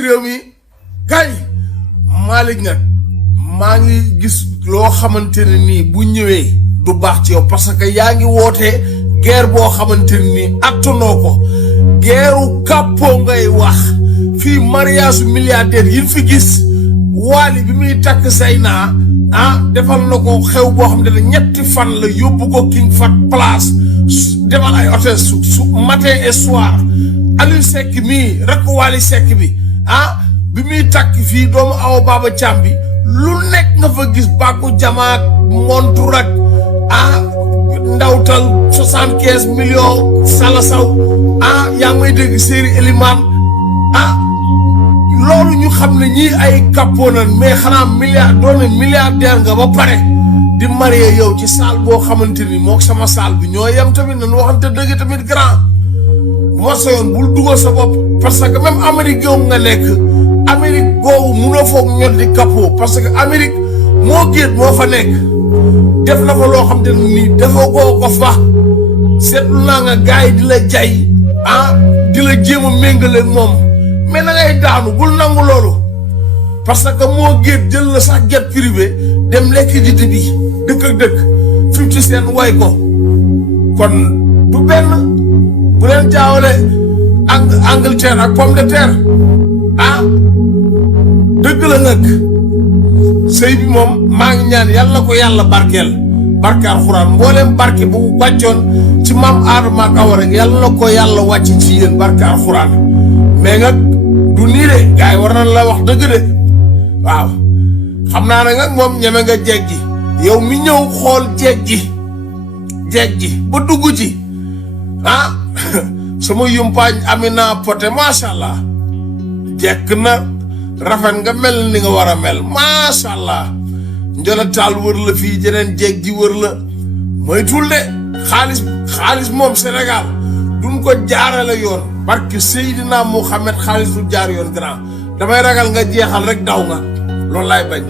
ci réew mi gay Malick nag maa ngi gis loo xamante ne nii bu ñëwee du baax ci yow parce que yaa ngi wootee guerre boo xamante ne nii attanoo ko guerru kàppoo ngay wax fii mariage milliardaire yi fi gis Wally bi muy takk Zeyna defal na ko xew boo xam ne ñetti fan la yóbbu ko King Fat Place defal ay hôtel su matin et soir Aliou Seck mii rek Wally Seck bi bi muy takk fii doomu Awa Baba Thiam bi lu nekk nga fa gis bàkku jamaak montu rak ndawtal 75 millions salasaw yaa may dégg série Elimane loolu ñu xam ne ñii ay kapoonan mais xanaa doone milliardaire nga ba pare di marié yow ci salle boo xamante ni moo sama salle bi ñoo yem tamit nañu waxante dëgg tamit grand bu ma soyoon bul dugal sa bopp parce que même Amérique yow nga nekk Amérique googu munoo foog ñor di kapoo parce que Amérique moo géet moo fa nekk def na fa loo xam te nii dafa koo ko fa seetlu naa nga gars yi di la jay di la jéem a méngale moom mais na ngay daanu bul nangu loolu parce que moo géet jël na sax jet privé dem lekk di bi dëkk ak dëkk fi ci seen way ko kon du benn bu leen jaawale Angleterre ak pomme de terre dëgg la nag sëy bi moom maa ngi ñaan yàlla na ko yàlla barkeel barke alxuraan mbooleem barke bu wàccoon ci maam Adama ak Awa rek yàlla na ko yàlla wàcc ci yéen barke alxuraan mais nag du nii de gars yi war na la wax dëgg de waaw xam naa ne nag moom ñeme nga jeeg ji yow mi ñëw xool jeeg ji ba dugg ci sama yumpaañ Amina Poté macha allah jekk na rafet nga mel ni nga war a mel macha allah Ndiollé taal wër la fii jeneen jeeg ji wër la moytul de xaalis moom Sénégal duñ ko jaarale yoon barke Seydina Mouhamed xaalis du jaar yoon grand damay ragal nga jeexal rek daw nga loolu laay bañ